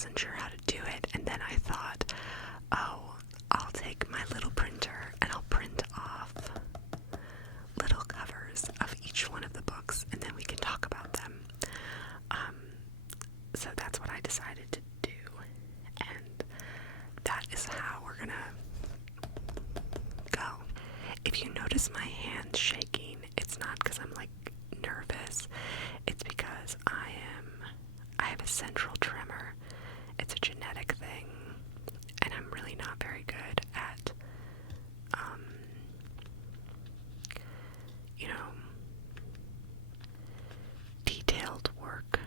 wasn't sure how to do it, and then I thought, oh, I'll take my little printer and I'll print off little covers of each one of the books, and then we can talk about them. So that's what I decided to do, and that is how we're gonna go. If you notice my hand shaking, it's not because I'm like nervous, it's because I have a central tremor. It's a genetic thing, and I'm really not very good at detailed work.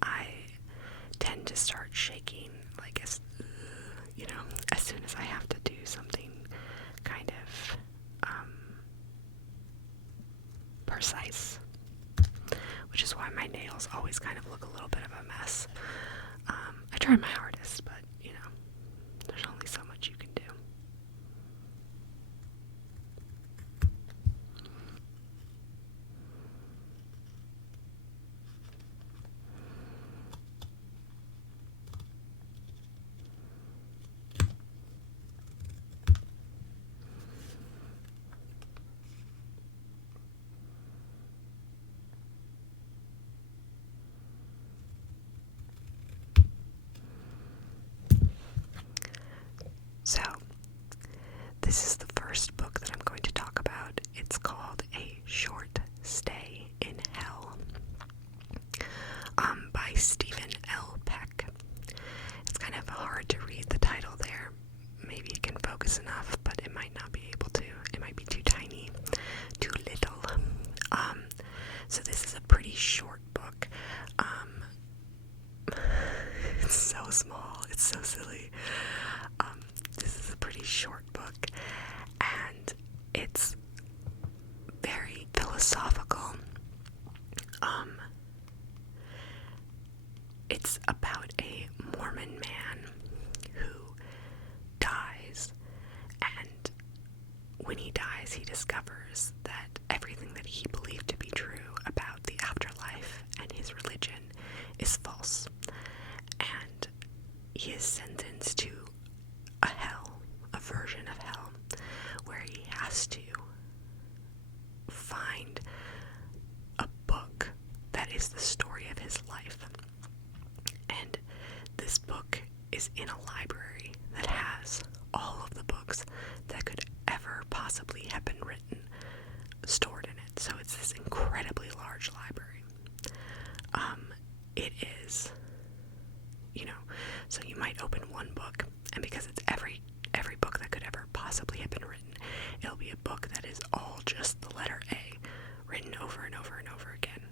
I tend to start shaking like as soon as I have to do something kind of precise, which is why my nails always kind of look a little bit of a mess. I try my hardest, but there's only so much you can do. So, this is the first book that I'm going to talk about. It's called A Short Stay in Hell, by Stephen L. Peck. It's kind of hard to read the title there. Maybe it can focus enough, but it might not be able to. It might be too tiny, too little. So this is a pretty short book. It's so small. It's so silly. This is a pretty short book, and it's very philosophical. It's about a Mormon man who dies, and when he dies, he discovers that everything that he believed to be true about the afterlife and his religion is false, and he is sentenced to a hell, a version of hell, where he has to find a book that is the story of his life. And this book is in a library that has all of the books that could ever possibly have been written stored in it. So it's this incredibly large library. It is, so you might open one book, and because it's every book that could ever possibly have been written, it'll be a book that is all just the letter A, written over and over and over again.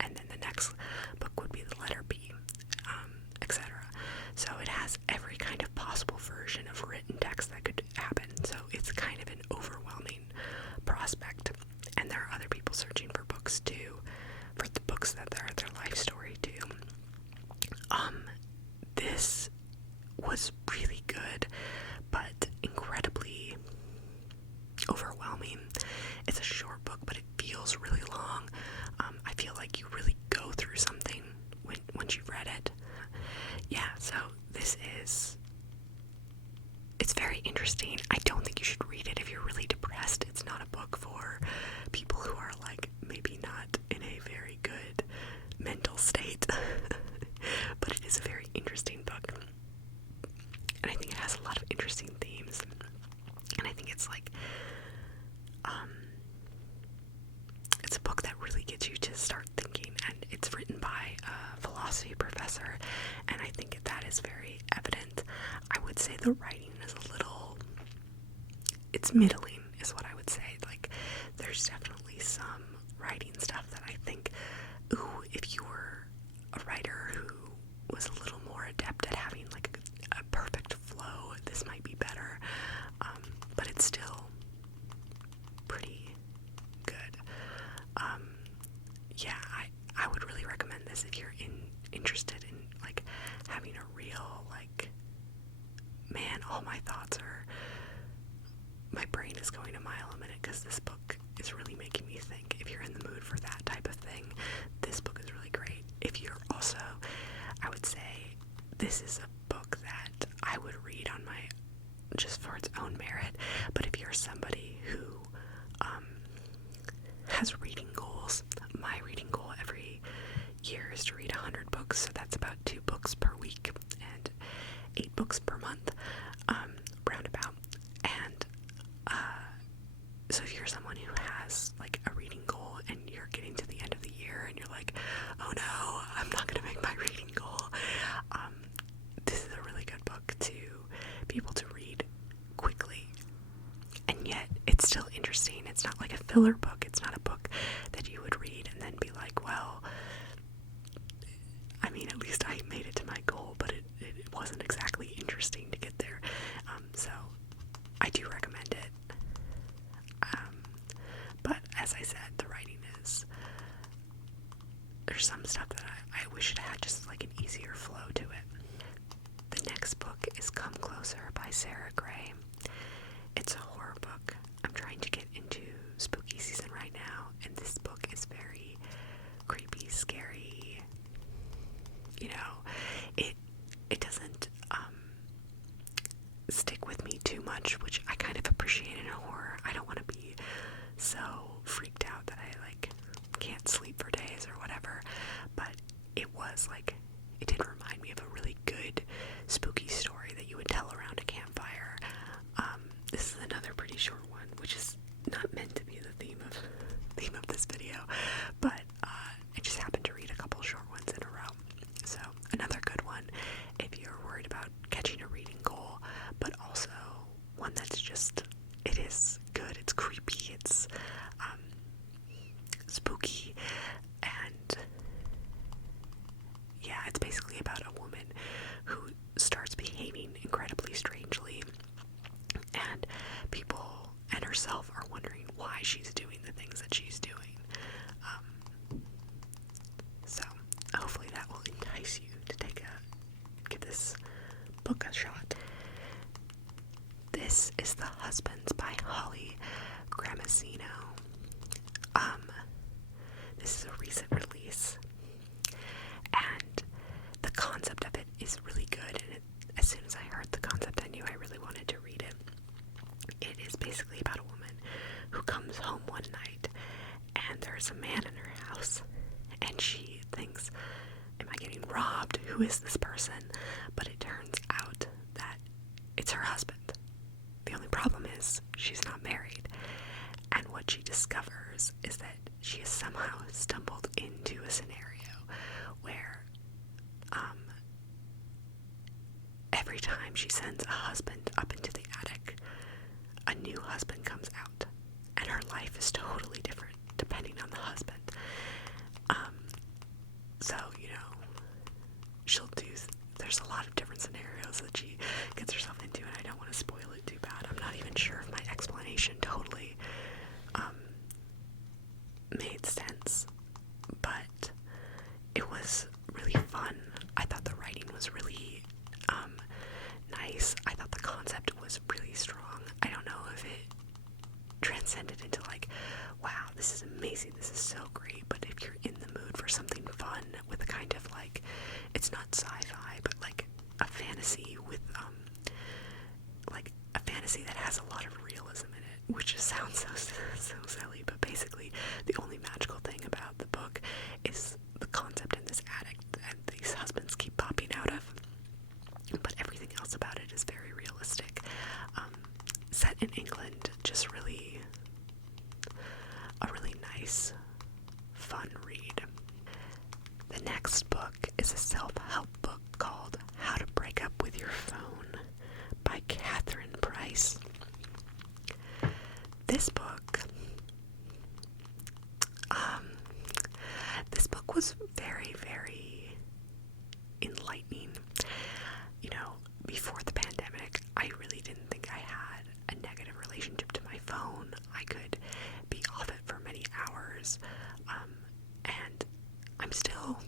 And then the next book would be the letter B, etc. So it has every kind of possible version of written text that could happen. So it's kind of an overwhelming prospect. And there are other people searching for books too, for the books that are their life story too. This was really good, but incredibly overwhelming. It's a short book, but it feels really long. I feel like you really go through something once you've read it. Yeah, so it's very interesting. I don't think you should read it if you're really depressed. It's not a book for people who are like maybe not in a very good mental state. But it is a very interesting book. And I think it has a lot of interesting themes. And I think it's like it's a book that really gets you to start thinking, and it's written by a philosophy professor, and I think that is very evident. I would say the writing is it's middling is what I would say. Like, there's definitely some writing stuff that I think, ooh, if you were a writer who was a little more adept at having like a perfect flow, this might be better. But it's still pretty good. Yeah, I would really recommend this if you're interested in like having a real like, man, all my thoughts are, my brain is going a mile a minute because this book is really making me think. this is a book that I would read on my, just for its own merit. But if you're somebody who has reading goals, my reading goal every year is to read 100 books, so that's about 2 books per week and 8 books per month, roundabout. And so if you're someone who has like a reading goal and you're getting to the end of the year and you're like, oh no, I'm not gonna make my reading goal, this is a really good book to be able to read quickly, and yet it's still interesting. It's not like a filler book. It's not a book that you would read and then be like, well, I mean, at least I made it to my goal, but it wasn't exactly interesting to get there. So I do recommend it. But as I said, the writing is, there's some stuff that I wish it had just like an easier flow to it. The next book is Come Closer by Sarah Gray. It's a horror book. I'm trying to get into spooky season right now, and this book is very creepy, scary. You know, it doesn't stick with me too much, which I kind of appreciate in a horror. I don't want to be so freaked out that I like can't sleep for days or whatever, but it was like, it did remind me of a really good spooky story that you would tell around a campfire. This is another pretty short one, which is not meant to be the theme of this video, but I just happened to read a couple short ones in a row. So another good one if you're worried about catching a reading goal, but also one that's just, it is good, it's creepy, it's spooky, and yeah, it's basically about a woman who starts behaving incredibly strangely, and people and herself are wondering why she's doing the things that she's doing. So hopefully that will entice you to give this book a shot. This is The Husbands by Holly Gramazino. This is a recent release, and the concept of it is really good, and as soon as I heard the concept, I knew I really wanted to read it. It is basically about a woman who comes home one night, and there's a man in her house, and she thinks, am I getting robbed? Who is this person? But it turns out that it's her husband. The only problem is she's not married, and what she discovers is that she has somehow stumbled into a scenario where every time she sends a husband up into the attic, a new husband comes out, and her life is totally different depending on the husband. So, you know, there's a lot of different scenarios that she gets herself into, and I don't want to spoil it too bad. I'm not even sure if my explanation totally made sense, but it was really fun. I thought the writing was really nice. I thought the concept was really strong. I don't know if it transcended into like, wow, this is amazing, this is so great, but if you're in the mood for something fun with a kind of like, it's not sci-fi, but like a fantasy with like a fantasy that has a lot of realism in it, which just sounds so silly, but basically the only magical thing about the book is the concept in this attic that these husbands keep popping out of, but everything else about it is very realistic. Set in England, just really a really nice, fun read. The next book is a self-help book called How to Break Up with Your Phone by Catherine Price. This book was very, very enlightening. You know, before the pandemic, I really didn't think I had a negative relationship to my phone. I could be off it for many hours, and I'm still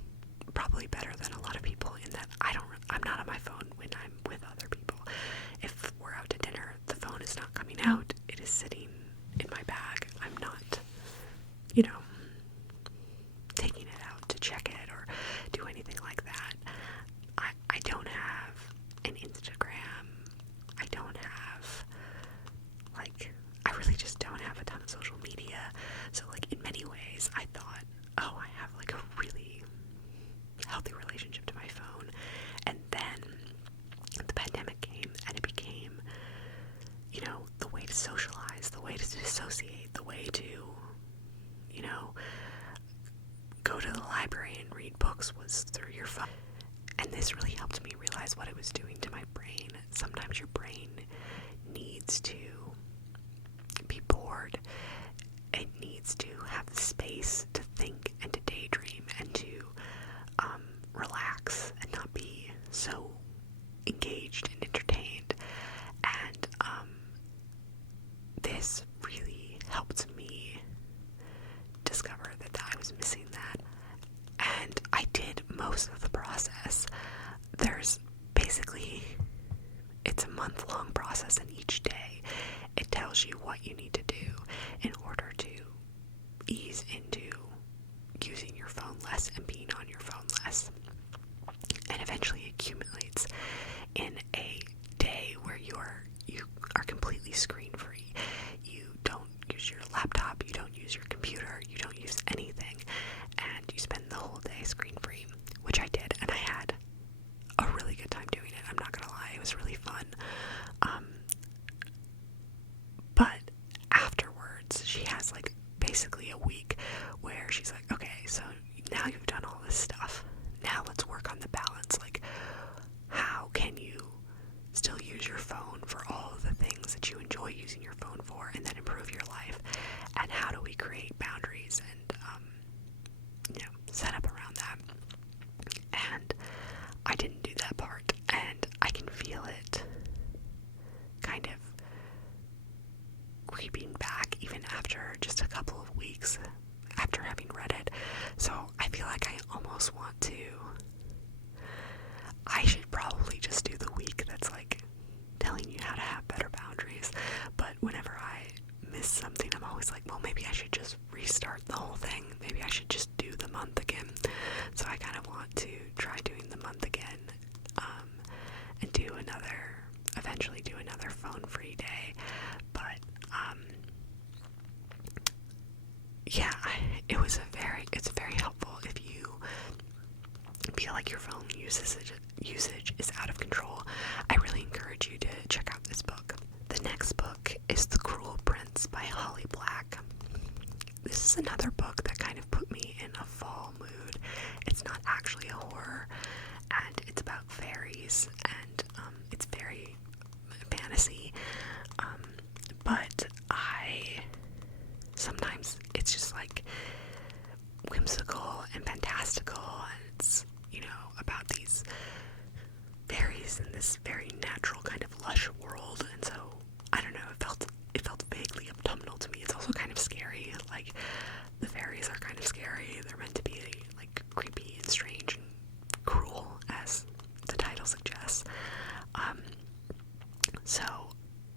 probably better than a lot of people in that I'm not on my phone when I'm with other people. If we're out to dinner, the phone is not coming out, it is sitting in my bag. I'm not, you know, taking it out to check it or do anything like that. I don't have books was through your phone. And this really helped me realize what it was doing to my brain. Sometimes your brain needs to be bored. It needs to have the space to think and to daydream and to relax and not be so engaged and entertained. And this really helped me discover that I was missing that. And I did most of the process. There's basically, it's a month-long process, and each day it tells you what you need to do in order to ease into using your phone less and being on your phone less. And eventually it accumulates in a day where you are completely screen-free. You don't use your laptop, you don't use your computer, you don't use anything, and you spend the whole day screen-free, which I did, and I had a really good time doing it. I'm not gonna lie, it was really fun. But afterwards, she has like basically a week where she's like, okay, so now you've done all this stuff. Now let's work on the balance. Like, how can you still use your phone for all of the things that you enjoy using your phone for, and then improve your life? And how do we create boundaries and set up around that? And I didn't do that part, and I can feel it kind of creeping back even after just a couple of weeks after having read it. So I feel like I almost want to, I should probably just do the week that's like telling you how to have better boundaries. But whenever I miss something, I'm always like, well, maybe I should just restart the whole thing. Maybe I should just do the month again. So I kind of want to try doing the month again, and eventually do another phone-free day. But yeah, it's very helpful if you feel like your phone usage is out of control. I really encourage you to check out this book. The next book is The Cruel Prince by Holly Black. This is another book that kind of put me in a fall mood. It's not actually a horror, and it's about fairies, and it's very fantasy, but sometimes it's just like whimsical and fantastical, and it's, about these fairies in this very natural kind of lush world. And so I don't know, it felt vaguely autumnal to me. It's also kind of scary. Like, the fairies are kind of scary. They're meant to be like creepy and strange and cruel, as the title suggests. So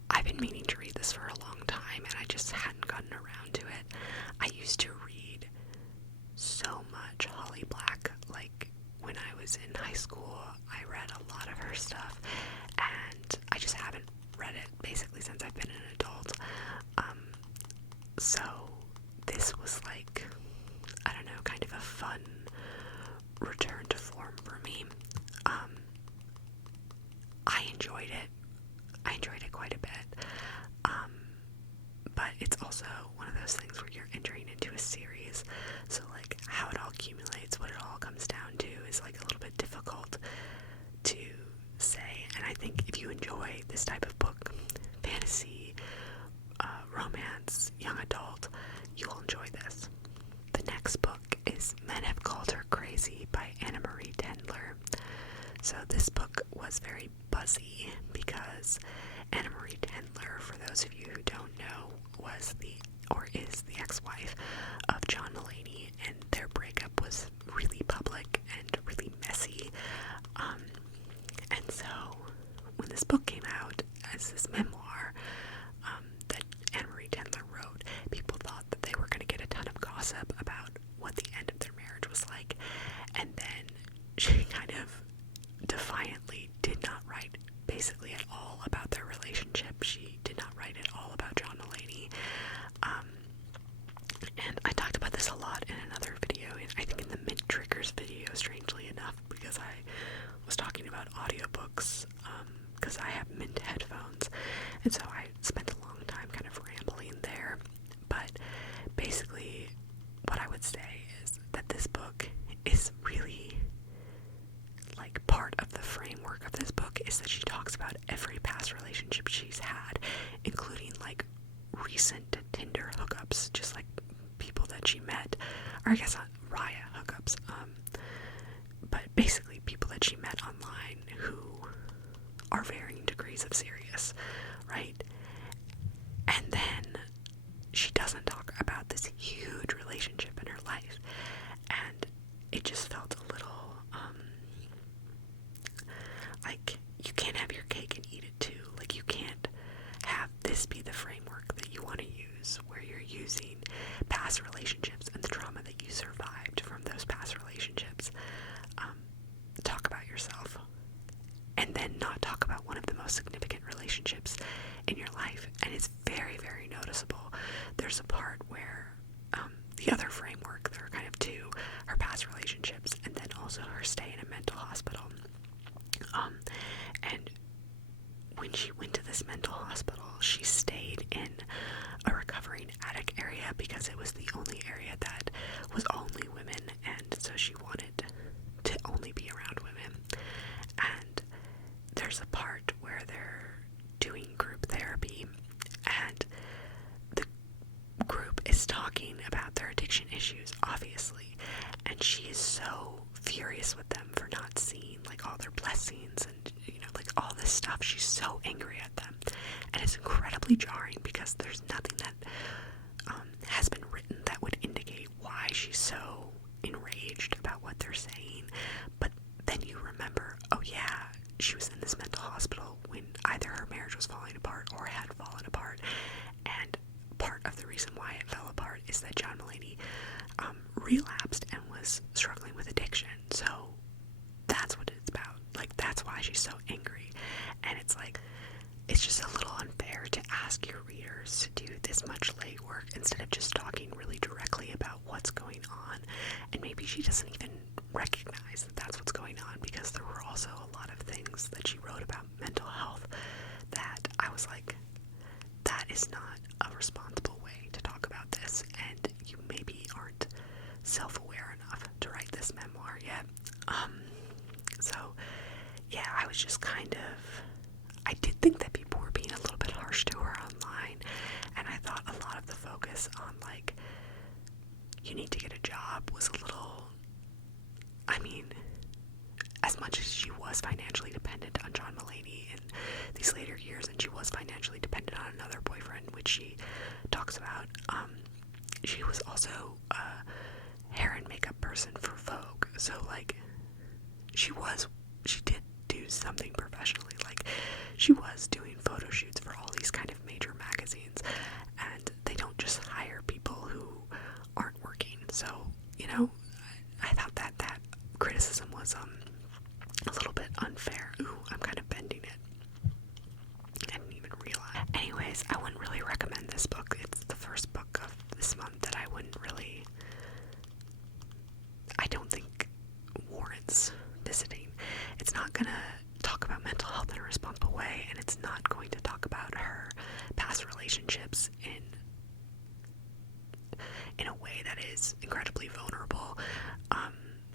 I've been meaning to read this for a long time, and I just hadn't gotten around to it. I used to read so much Holly Black. Like, when I was in high school, I read a lot of her stuff, and I just haven't read it basically since I've been an adult. So this was like, I don't know, kind of a fun return to form for me. I enjoyed it. I enjoyed it quite a bit. But it's also one of those things where you're entering into a series, so like how it all accumulates, what it all comes down to is like a little bit difficult to say. And I think if you enjoy this type of book, fantasy, romance, young adult, you'll enjoy this. The next book is Men Have Called Her Crazy by Anna Marie Tendler. So this book was very buzzy because Anna Marie Tendler, for those of you who don't know, is the ex-wife of John Mulaney, and their breakup was really public and really messy. And so when this book came out as this memoir that Anna Marie Tendler wrote, people thought that they were going to get a ton of gossip about what the end of their marriage was like. And then she kind of defiantly did not write basically at all about their relationship. She did not write at all about John Mulaney. And I talked about this a lot in another video, I think in the Mint Triggers video, strangely enough, because I was talking about audiobooks, because I have or I guess not Raya hookups, but basically people that she met online who are varying degrees of serious, right? And then she doesn't talk about this huge relationship in her life, and it just felt a little, like, you can't have your cake and eat it too. Like, you can't have this be the framework that you want to use, where you're using past relationships and the trauma that you survived from those past relationships, talk about yourself, and then not talk about one of the most significant relationships in your life. And it's very, very noticeable. There's a part where the other framework, there are kind of two, her past relationships and then also her stay in a mental hospital. And when she went to this mental hospital, she stayed in a recovering addict area because it was the only area that was only women, and so she wanted to only be around women. And there's a part where they're doing group therapy, and the group is talking about their addiction issues, obviously, and she is so furious with them for not seeing like all their blessings and, you know, like all this stuff. She's so angry at them, and it's incredibly jarring because there's nothing that has been written that would indicate why she's so enraged about what they're saying. But then you remember, oh yeah, she was in this mental hospital when either her marriage was falling apart or had fallen apart, and part of the reason why it fell apart is that John Mulaney relapsed and was struggling with addiction. So that's what it's about. Like, that's why she's so angry. And it's like, it's just a little unfair to ask your readers to do this much legwork instead of just talking really directly about what's going on. And maybe she doesn't even recognize that that's what's going on, because there were also a lot of things that she wrote about mental health that I was like, that is not a responsible way to talk about this, and you maybe aren't self-aware enough to write this memoir yet. So yeah, I was just kind of, I did think that people were being a little bit harsh to her online, and I thought a lot of the focus on like, you need to get a job was a little, I mean, as much as she was financially dependent on John Mulaney in these later years, and she was financially dependent on another boyfriend, which she talks about, she was also a hair and makeup person for Vogue. So like, she did do something professionally. Like, she was doing photo shoots for all these kind of major magazines, and they don't just hire people who aren't working. So, you know, I thought that criticism was a little bit unfair. Ooh, I'm kind of bending it. I didn't even realize. Anyways, I wouldn't really recommend this book. It's the first book of this month that I don't think warrants visiting. It's not gonna talk about mental health in a responsible way, and it's not going to talk about her past relationships in a way that is incredibly vulnerable,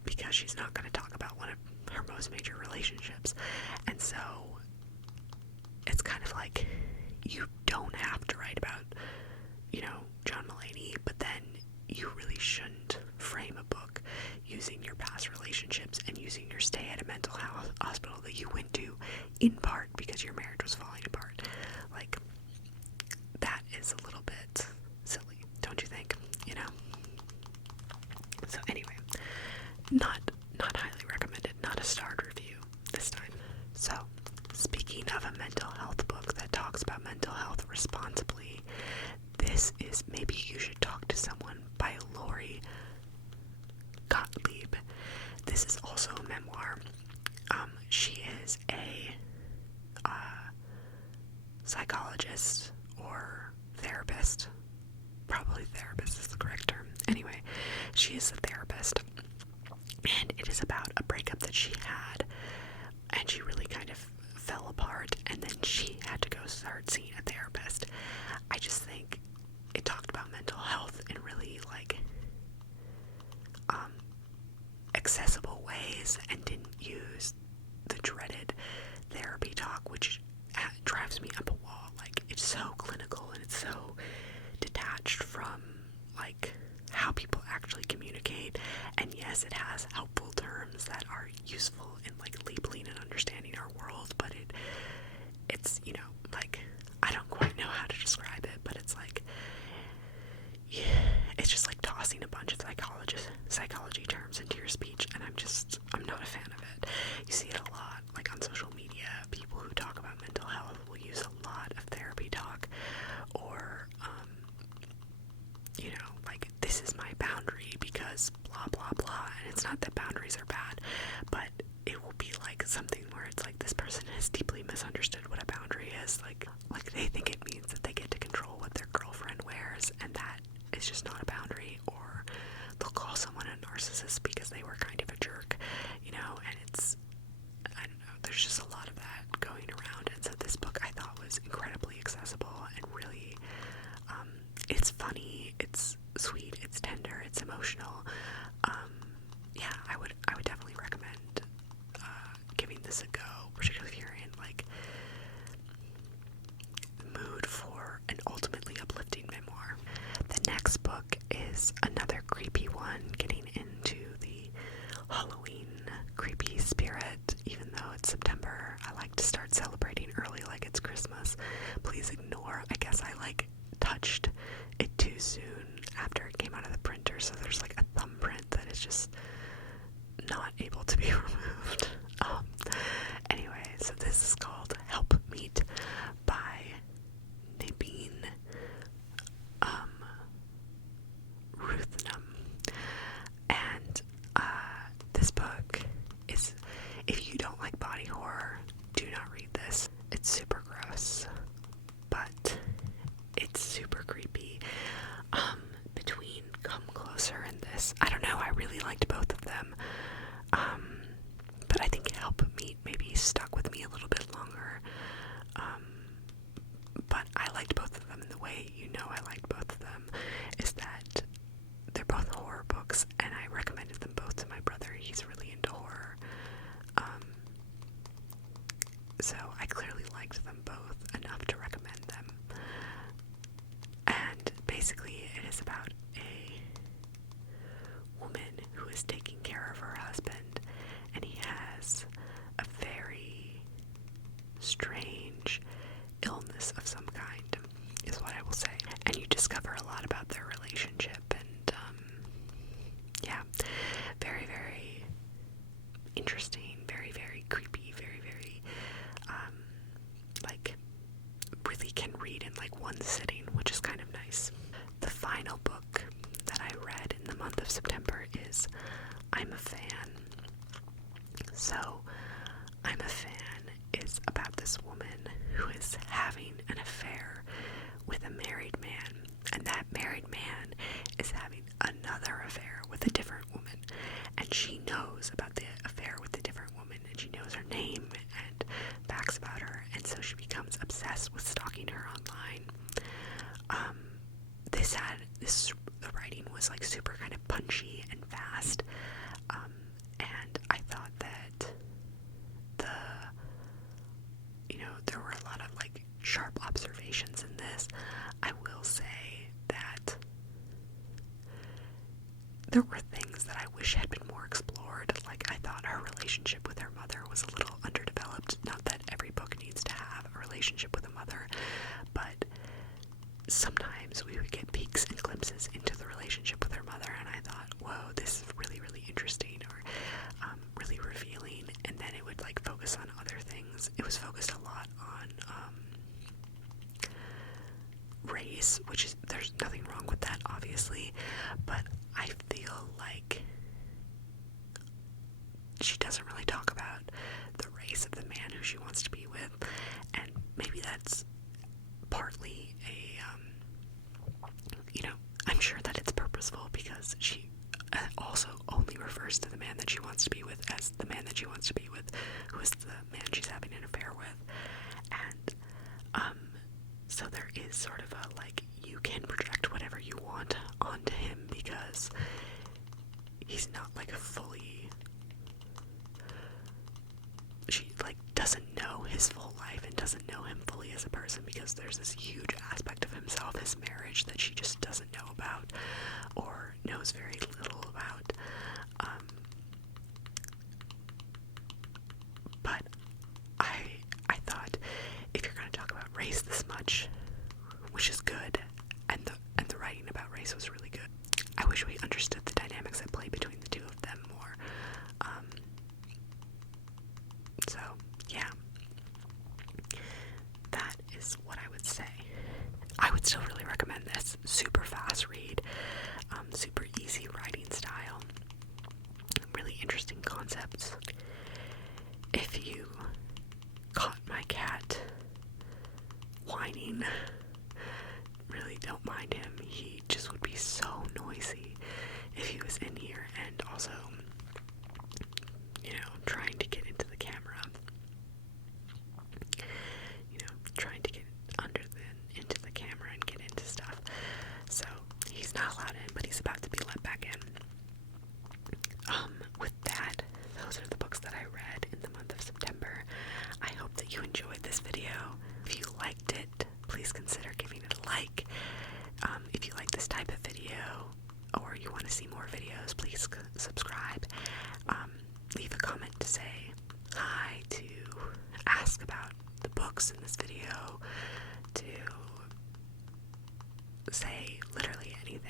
because she's not going to talk about one of her most major relationships. And so it's kind of like, you don't have to write about, you know, John Mulaney, but then you really shouldn't frame a book using your past relationships and using your stay at a mental health hospital that you went to in part because your marriage was falling apart. Like, that is a little bit silly, don't you think? You know? So anyway, not highly recommended, not a starred review this time. So, speaking of a mental health book that talks about mental health responsibly, this is Maybe You Should Talk to Someone by Lori Gottlieb. This is also a memoir. She is a psychologist or therapist. Probably therapist is the correct term. Anyway, she is a therapist, and it is about a breakup that she had, and she really kind of fell apart, and then she had to go start seeing a therapist. I just think it talked about mental health in really like accessible ways, and didn't use the dreaded therapy talk, which drives me up a wall. Like, it's so clinical and it's so detached from like how people actually communicate yes, it has helpful terms that are useful in like labeling and understanding our world, but it's, you know, like, I don't quite know how to describe it, but it's like, yeah, it's just like tossing a bunch of psychology terms into your speech, and I'm not a fan of it. You see it a lot, like on social media. People who talk about mental health will use a lot of therapy talk, or, you know, like, this is my boundary because blah blah blah, and it's not that boundaries are bad, but it will be like something where it's like, this person has deeply misunderstood what a boundary is. Like they think it means that they get to control what their girlfriend wears, and that is just not a boundary. Or they'll call someone a narcissist because they were kind of a jerk, you know, and it's, I don't know, there's just a lot of that going around. And so this book I thought was incredibly accessible and really, it's funny, it's sweet, it's tender, it's emotional. Yeah, I would definitely recommend giving this a go, particularly if you're in like the mood for an ultimately uplifting memoir. The next book is another creepy one, getting into the Halloween creepy spirit. Even though it's September, I like to start celebrating early like it's Christmas. Please ignore, I guess I like touched it too soon after it came out of the printer, so there's like a thumbprint that is just not able to be removed. Anyway, so this is called Help Meet by Nabeen Ruthnam. And this book is, if you don't like body horror, do not read this. It's super gross, but it's super creepy. Between Come Closer and this, I don't know, I really liked both of them. But I think Help Meet maybe stuck with me a little bit longer. But I liked both of them, and the way you know I liked both of them is that they're both horror books, and I recommended them both to my brother. He's really into horror. So I clearly liked them both enough to recommend them. And basically it is about a woman who is taking care of her husband, and he has a very strange illness of some kind, is what I will say. And you discover a lot about their relationship, and yeah, very, very interesting, very, very creepy, very, very like, really can read in like one sitting, which is kind of nice. The final book that I read in the month of September is I'm a Fan. So, I'm a Fan is about this woman who is having an affair with a married man, and that married man is having another affair with a different woman, and she knows about the affair with the different woman, and she knows her name and facts about her, and so she becomes obsessed with stalking her online. The writing was like super kind of punchy and fast, and I thought that there were a lot of like sharp observations in this. I will say that there were things that I wish had been more explored. Like, I thought her relationship with her mother was a little underdeveloped. Not that every book needs to have a relationship with a mother, but sometimes we would get peeks and glimpses into the relationship with her mother, and I thought, whoa, this is really, really interesting, or really revealing. And then it would like focus on other things. It was focused a lot on race, which is, there's nothing wrong with that, obviously, but I feel like she doesn't really talk about the race of the man who she wants to be with, and maybe that's partly a, I'm sure that it's purposeful, because she also only refers to the man that she wants to be with as the man that she wants to be with, who is the man she's having an affair with. And so there is sort of a, like, you can project whatever you want onto him, because he's not like a fully, she like doesn't know his full life and doesn't know him fully as a person, because there's this huge aspect of himself, his marriage, that she just doesn't know about or knows very little about. I wish we understood the dynamics at play between the two of them more. So, yeah. That is what I would say. I would still really recommend this. Super fast read, super easy writing style, really interesting concepts. If you caught my cat whining, really don't mind him. He just would be so noisy if he was in here, and also, trying to get into the camera, trying to get into the camera and get into stuff. So he's not allowed in, but he's about to be let back in. With that, those are the books that I read in the month of September. I hope that you enjoyed this video. If you liked it, please consider giving it a like. If you like this type of video, or you want to see more videos, please subscribe. Leave a comment to say hi, to ask about the books in this video, to say literally anything.